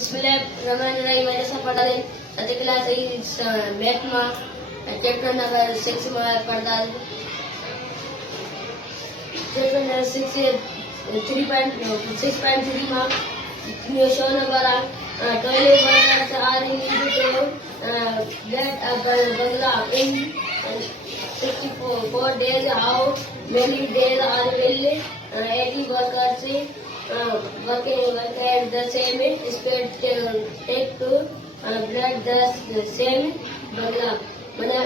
बिस्मिल्लाहिर्रहमानिर्रहीम जैसा पढ़ा रहे सत्य क्लास मैथ में चैप्टर नंबर 6 में पढ़ा चैप्टर नंबर 3.6.3 में show number toilet workers are in need to get a bungalow in 64 days. How many days are will 80 workers working at the same speed take to build the same bungalow? मैंने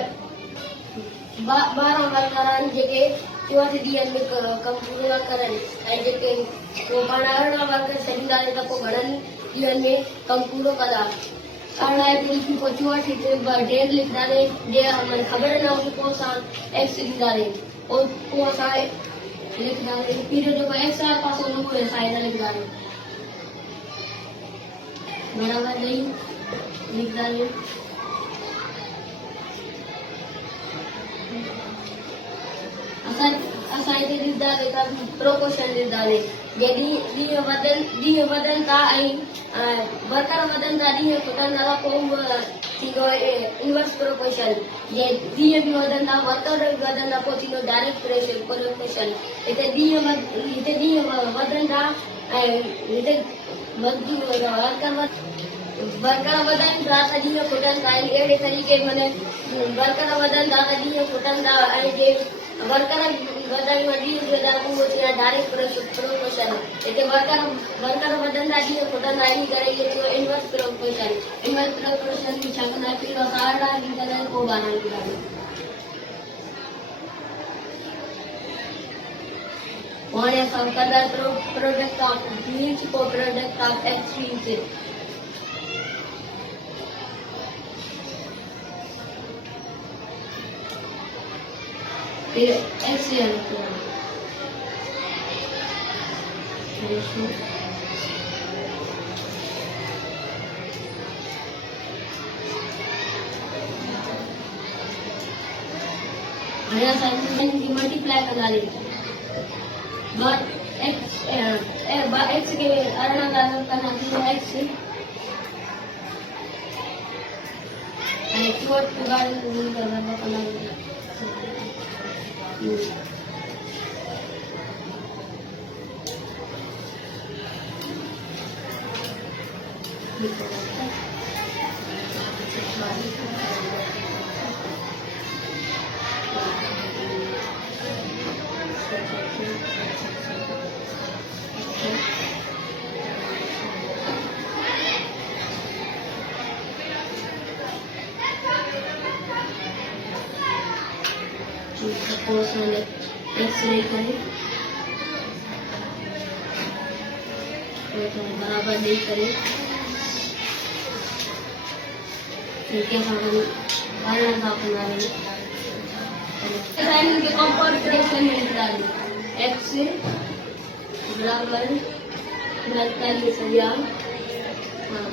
12 वर्करान जेके चौथे ॾींहं में कमु पूरो न करनि ऐं जेके अरिड़हं वर्कर छॾींदा त पोइ घणनि ॾींहंनि में कमु पूरो कंदा। अरिड़हं ॾींहं पोइ चौथे डेज़ लिखंदासीं जे ख़बर न हुई पोइ असां एक्स ॾींदासीं पोइ असां लिखंदासीं पीरियड जेको एक्स वारे पासे हुन को असां हिन लिखंदासीं बराबरि ॾेई लिखंदासीं। असां हिते ॾींदासीं त प्रोपोर्शन ॾींदासीं जे ॾींहं वधनि था ऐं वर्कर वधनि था ॾींहं खुटनि था पोइ उहो थींदो इनवर्स प्रोपोर्शन। जे ॾींहं बि वधनि था वर्कर बि वधनि था पोइ थींदो डायरेक्ट प्रोपोर्शन। हिते ॾींहं वधनि था ऐं हिते वर्कर वधनि था त ॾींहं खुटनि था अहिड़े तरीक़े माने वर्कर वधनि था त ॾींहं खुटनि था ऐं जे वर्कर वधनि ॾींहं वधनि उहो थी डायरेक्ट प्रोपोर्शन। हिते वर्कर वधनि था ॾींहं खुटनि था इन करे इहो थियो इनवर्स प्रोपोर्शन। इनवर्स प्रोपोर्शन बि छा कंदा पहिरियों असां 18 ॾींदासीं पोइ 12 ॾींदासीं। हाणे असां कंदासीं प्रोडक्ट ऑफ मीन्स पोइ product of extremes. Axial multiply कंदासीं एक्स के 18 कंदासीं एक्स ऐं चोट कंदासीं एक्सरे करें बराबर नहीं करें क्या एक्स बराबर 45,000 हाँ